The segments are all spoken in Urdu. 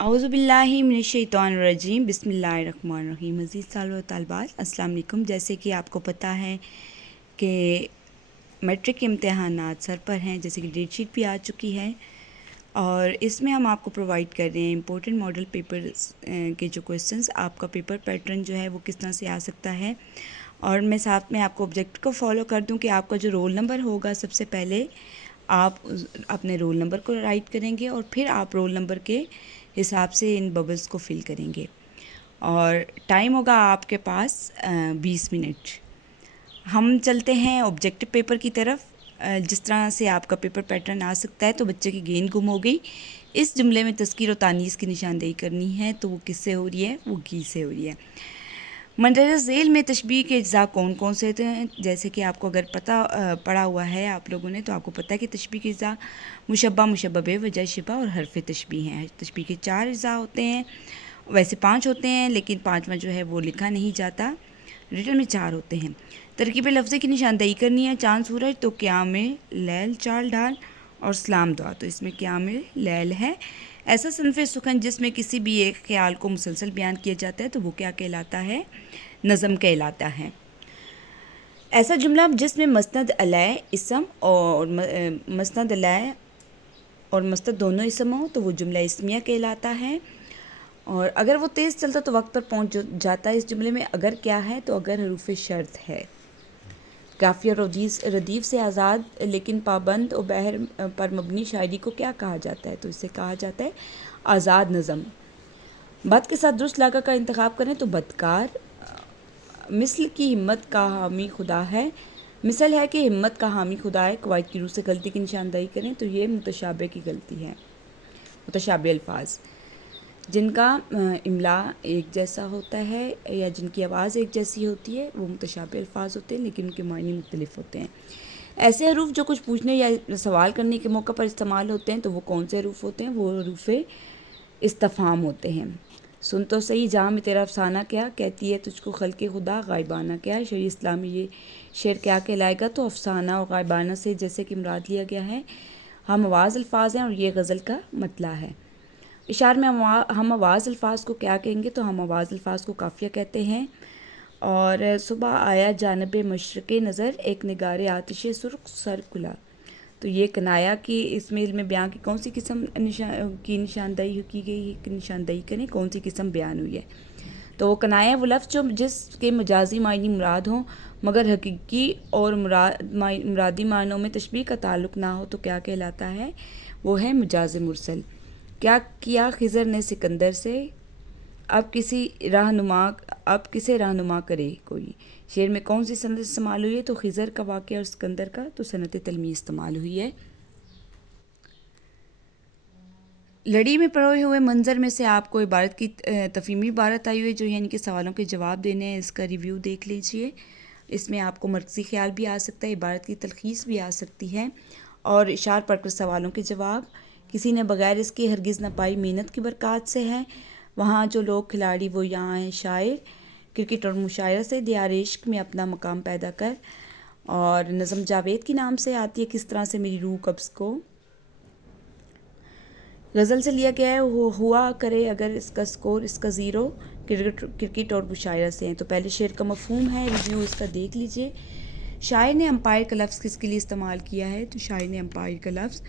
اعوذ باللہ من الشیطان الرجیم، بسم اللہ الرحمن الرحیم۔ مزید طالب و طالبات السلام علیکم۔ جیسے کہ آپ کو پتہ ہے کہ میٹرک کے امتحانات سر پر ہیں، جیسے کہ ڈیٹ شیٹ بھی آ چکی ہے، اور اس میں ہم آپ کو پرووائڈ کر رہے ہیں امپورٹنٹ ماڈل پیپرز کے جو کویسچنز، آپ کا پیپر پیٹرن جو ہے وہ کس طرح سے آ سکتا ہے، اور میں ساتھ میں آپ کو آبجیکٹ کو فالو کر دوں کہ آپ کا جو رول نمبر ہوگا، سب سے پہلے آپ اپنے رول نمبر کو رائٹ کریں گے اور پھر آپ رول نمبر کے حساب سے ان ببلز کو فل کریں گے، اور ٹائم ہوگا آپ کے پاس 20 منٹ۔ ہم چلتے ہیں آبجیکٹو پیپر کی طرف۔ جس طرح سے آپ کا پیپر پیٹرن آ سکتا ہے، تو بچے کی گیند گم ہو گئی، اس جملے میں تذکیر و تانیث کی نشاندہی کرنی ہے، تو وہ کس سے ہو رہی ہے؟ وہ کی سے ہو رہی ہے۔ مندرجہ ذیل میں تشبیہ کے اجزاء کون کون سے ہوتے ہیں؟ جیسے کہ آپ کو اگر پڑھا ہوا ہے آپ لوگوں نے، تو آپ کو پتہ ہے کہ تشبیہ کے اجزاء مشبہ، مشبہ بہ، وجہ شبہ اور حرف تشبیہ ہیں۔ تشبیہ کے 4 اجزاء ہوتے ہیں، ویسے 5 ہوتے ہیں، لیکن 5واں جو ہے وہ لکھا نہیں جاتا، ریٹن میں 4 ہوتے ہیں۔ ترکیب لفظی کی نشاندہی کرنی ہے۔ چاند سورج تو قیام لیل چال ڈال اور سلام دعا، تو اس میں قیام لیل ہے۔ ایسا صنف سخن جس میں کسی بھی ایک خیال کو مسلسل بیان کیا جاتا ہے، تو وہ کیا کہلاتا ہے؟ نظم کہلاتا ہے۔ ایسا جملہ جس میں مسند علیہ اسم اور مسند علیہ اور مستند دونوں اسم ہوں، تو وہ جملہ اسمیہ کہلاتا ہے۔ اور اگر وہ تیز چلتا تو وقت پر پہنچ جاتا ہے۔ اس جملے میں اگر کیا ہے؟ تو اگر حروف شرط ہے۔ قافیہ ردیف سے آزاد لیکن پابند و بحر پر مبنی شاعری کو کیا کہا جاتا ہے؟ تو اسے کہا جاتا ہے آزاد نظم۔ بد کے ساتھ درست لاگا کا انتخاب کریں تو بدکار۔ مثل کی ہمت کا حامی خدا ہے، مثل ہے کہ ہمت کا حامی خدا ہے۔ قواعد کی روح سے غلطی کی نشاندہی کریں تو یہ متشابہ کی غلطی ہے۔ متشابہ الفاظ جن کا املا ایک جیسا ہوتا ہے یا جن کی آواز ایک جیسی ہوتی ہے، وہ متشابہ الفاظ ہوتے ہیں، لیکن ان کے معنی مختلف ہوتے ہیں۔ ایسے حروف جو کچھ پوچھنے یا سوال کرنے کے موقع پر استعمال ہوتے ہیں، تو وہ کون سے حروف ہوتے ہیں؟ وہ حروف استفہام ہوتے ہیں۔ سن تو صحیح جہاں میں تیرا افسانہ کیا، کہتی ہے تجھ کو خلق خدا غائبانہ کیا۔ شرع اسلام میں یہ شعر کیا کہلائے گا؟ تو افسانہ اور غائبانہ سے جیسے کہ مراد لیا گیا ہے، ہم آواز الفاظ ہیں اور یہ غزل کا مطلع ہے۔ اشعار میں ہم آواز الفاظ کو کیا کہیں گے؟ تو ہم آواز الفاظ کو قافیہ کہتے ہیں۔ اور صبح آیا جانب مشرق نظر، ایک نگار آتش سرخ سر کھلا، تو یہ کنایا کی اس میں علم بیان کی کون سی قسم کی نشاندہی کی گئی ہے؟ نشاندہی کریں کون سی قسم بیان ہوئی ہے؟ تو وہ کنایا وہ لفظ جو جس کے مجازی معنی مراد ہوں مگر حقیقی اور مرادی معنوں میں تشبیہ کا تعلق نہ ہو، تو کیا کہلاتا ہے؟ وہ ہے مجاز مرسل۔ کیا کیا خضر نے سکندر سے، اب کسے رہنما کرے کوئی۔ شعر میں کون سی صنعت استعمال ہوئی ہے؟ تو خضر کا واقعہ اور سکندر کا، تو صنعت تلمیح استعمال ہوئی ہے۔ لڑی میں پڑھے ہوئے منظر میں سے آپ کو عبارت کی تفہیمی عبارت آئی ہوئی ہے، جو یعنی کہ سوالوں کے جواب دینے ہیں، اس کا ریویو دیکھ لیجئے۔ اس میں آپ کو مرکزی خیال بھی آ سکتا ہے، عبارت کی تلخیص بھی آ سکتی ہے، اور اشعار پڑھ کر سوالوں کے جواب۔ کسی نے بغیر اس کی ہرگز نہ پائی محنت کی برکات سے ہے، وہاں جو لوگ کھلاڑی وہ یہاں ہیں شاعر، کرکٹ اور مشاعرہ سے دیار عشق میں اپنا مقام پیدا کر۔ اور نظم جاوید کے نام سے آتی ہے کس طرح سے میری روح قبض کو، غزل سے لیا گیا ہے۔ ہوا کرے اگر اس کا سکور اس کا زیرو، کرکٹ اور مشاعرہ سے ہیں۔ تو پہلے شعر کا مفہوم ہے، ریویو اس کا دیکھ لیجئے۔ شاعر نے امپائر کا لفظ کس کے لیے استعمال کیا ہے؟ تو شاعر نے امپائر کا لفظ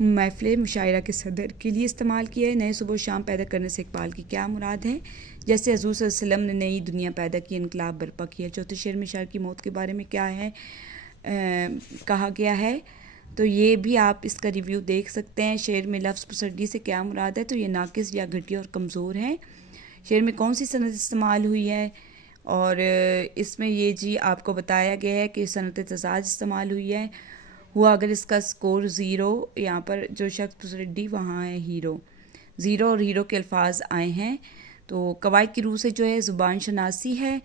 محفل مشاعرہ کے صدر کے لیے استعمال کیا ہے۔ نئے صبح و شام پیدا کرنے سے اقبال کی کیا مراد ہے؟ جیسے حضور صلی اللہ علیہ وسلم نے نئی دنیا پیدا کی، انقلاب برپا کیا۔ چوتھے شعر میں شاعر کی موت کے بارے میں کیا ہے کہا گیا ہے؟ تو یہ بھی آپ اس کا ریویو دیکھ سکتے ہیں۔ شعر میں لفظ پسرڈی سے کیا مراد ہے؟ تو یہ ناقص یا گھٹیا اور کمزور ہے۔ شعر میں کون سی صنعت استعمال ہوئی ہے؟ اور اس میں یہ جی آپ کو بتایا گیا ہے کہ صنعت تزاج استعمال ہوئی ہے۔ ہوا اگر اس کا سکور زیرو، یہاں پر جو شخص پسرڈی وہاں ہے ہیرو، زیرو اور ہیرو کے الفاظ آئے ہیں۔ تو قواعد کی روح سے جو ہے زبان شناسی ہے،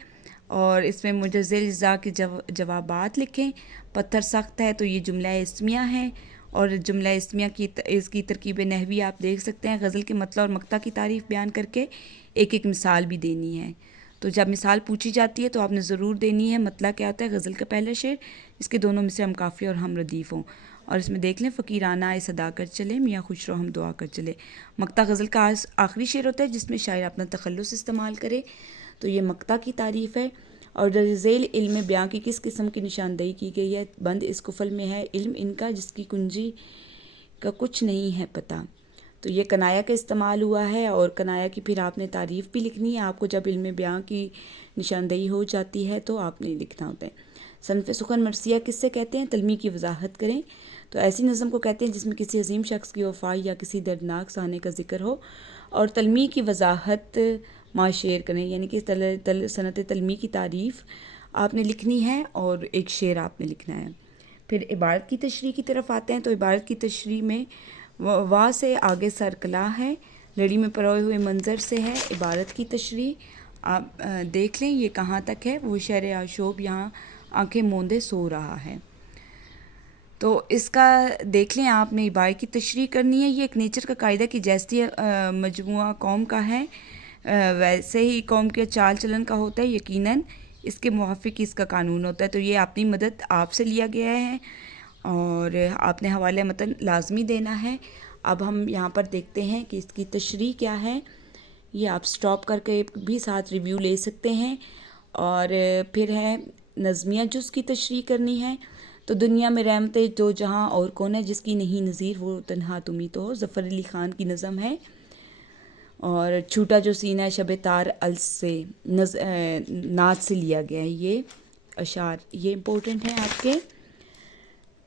اور اس میں مجزل اجزاء کے جوابات لکھیں۔ پتھر سخت ہے، تو یہ جملہ اسمیہ ہے، اور جملہ اسمیہ کی اس کی ترکیب نحوی آپ دیکھ سکتے ہیں۔ غزل کے مطلع اور مقطع کی تعریف بیان کر کے ایک ایک مثال بھی دینی ہے۔ تو جب مثال پوچھی جاتی ہے تو آپ نے ضرور دینی ہے۔ مطلع کیا ہوتا ہے؟ غزل کا پہلا شعر، اس کے دونوں مصرع ہم قافیہ اور ہم ردیف ہوں، اور اس میں دیکھ لیں فقیرانہ صدا کر چلے میاں خوش رو ہم دعا کر چلے. مقطع غزل کا آخری شعر ہوتا ہے جس میں شاعر اپنا تخلص استعمال کرے. تو یہ مقطع کی تعریف ہے. اور در ذیل علم بیاں کی کس قسم کی نشاندہی کی گئی ہے. بند اس قفل میں ہے علم ان کا جس کی کنجی کا کچھ نہیں ہے پتہ. تو یہ کنایا کا استعمال ہوا ہے اور کنایا کی پھر آپ نے تعریف بھی لکھنی ہے. آپ کو جب علم بیاں کی نشاندہی ہو جاتی ہے تو آپ نے لکھنا ہوتا ہے. صنف سخن مرثیہ کس سے کہتے ہیں؟ تلمیح کی وضاحت کریں. تو ایسی نظم کو کہتے ہیں جس میں کسی عظیم شخص کی وفات یا کسی دردناک سانے کا ذکر ہو اور تلمیح کی وضاحت ما شعر کریں. یعنی کہ صنعت تلمیح کی تعریف آپ نے لکھنی ہے اور ایک شعر آپ نے لکھنا ہے. پھر عبارت کی تشریح کی طرف آتے ہیں. تو عبارت کی تشریح میں وا سے آگے سرکلا ہے، لڑی میں پروئے ہوئے منظر سے ہے. عبارت کی تشریح آپ دیکھ لیں یہ کہاں تک ہے. وہ شہر آشوب یہاں آنکھیں موندے سو رہا ہے. تو اس کا دیکھ لیں آپ نے عبارت کی تشریح کرنی ہے. یہ ایک نیچر کا قاعدہ کہ جیسی مجموعہ قوم کا ہے ویسے ہی قوم کے چال چلن کا ہوتا ہے. یقیناً اس کے موافق اس کا قانون ہوتا ہے. تو یہ اپنی مدد آپ سے لیا گیا ہے اور آپ نے حوالہ متن لازمی دینا ہے. اب ہم یہاں پر دیکھتے ہیں کہ اس کی تشریح کیا ہے. یہ آپ سٹاپ کر کے بھی ساتھ ریویو لے سکتے ہیں. اور پھر ہے نظمیہ جز کی تشریح کرنی ہے. تو دنیا میں رحمت دو جہاں اور کون ہے جس کی نہیں نظیر وہ تنہا تمہیں تو ہو. ظفر علی خان کی نظم ہے. اور چھوٹا جو سینہ شب تار ال سے نعت سے لیا گیا ہے یہ اشعار. یہ امپورٹنٹ ہیں آپ کے.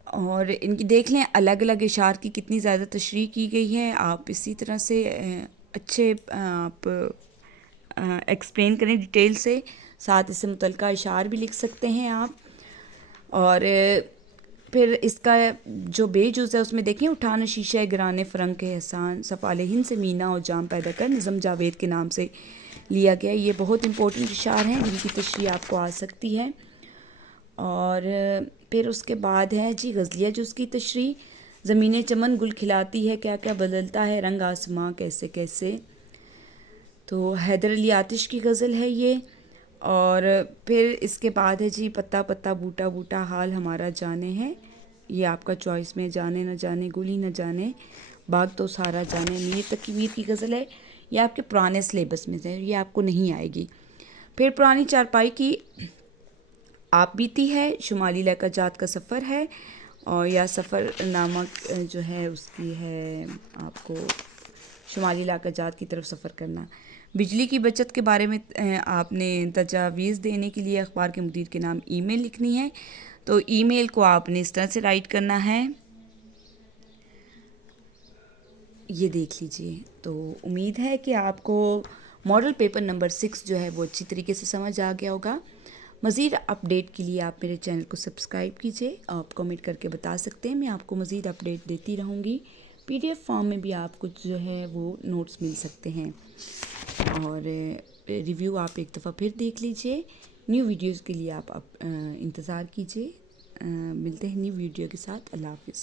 اور ان کی دیکھ لیں الگ الگ اشعار کی کتنی زیادہ تشریح کی گئی ہے. آپ اسی طرح سے اچھے آپ ایکسپلین کریں ڈیٹیل سے. ساتھ اس سے متعلقہ اشعار بھی لکھ سکتے ہیں آپ. اور پھر اس کا جو بے جز ہے اس میں دیکھیں اٹھانا شیشہ گرانے فرنگ کے احسان صفال ہند سے مینا اور جام پیدا کر نظم جاوید کے نام سے لیا گیا. یہ بہت امپورٹنٹ اشعار ہیں جن کی تشریح آپ کو آ سکتی ہے. اور پھر اس کے بعد ہے جی غزلیہ جز کی تشریح. زمین چمن گل کھلاتی ہے کیا کیا بدلتا ہے رنگ آسماں کیسے کیسے. تو حیدر علی آتش کی غزل ہے یہ. اور پھر اس کے بعد ہے جی پتا پتا بوٹا بوٹا حال ہمارا جانے ہے. یہ آپ کا چوائس میں جانے نہ جانے گلی نہ جانے باغ تو سارا جانے. میر تقی میر کی غزل ہے. یہ آپ کے پرانے سلیبس میں سے یہ آپ کو نہیں آئے گی. پھر پرانی چارپائی کی آپ بیتی ہے. شمالی لہکہ جات کا سفر ہے. اور یا سفر نامہ جو ہے اس کی ہے آپ کو شمالی علاقہ جات کی طرف سفر کرنا. بجلی کی بچت کے بارے میں آپ نے تجاویز دینے کے لیے اخبار کے مدیر کے نام ای میل لکھنی ہے. تو ای میل کو آپ نے اس طرح سے رائٹ کرنا ہے. یہ دیکھ لیجئے. تو امید ہے کہ آپ کو ماڈل پیپر نمبر 6 جو ہے وہ اچھی طریقے سے سمجھ آ گیا ہوگا. مزید اپڈیٹ کے لیے آپ میرے چینل کو سبسکرائب کیجئے. آپ کمنٹ کر کے بتا سکتے ہیں. میں آپ کو مزید اپڈیٹ دیتی رہوں گی. پی ڈی ایف فارم میں بھی آپ کو جو ہے وہ نوٹس مل سکتے ہیں. اور ریویو آپ ایک دفعہ پھر دیکھ لیجئے. نیو ویڈیوز کے لیے آپ انتظار کیجئے. ملتے ہیں نیو ویڈیو کے ساتھ. اللہ حافظ.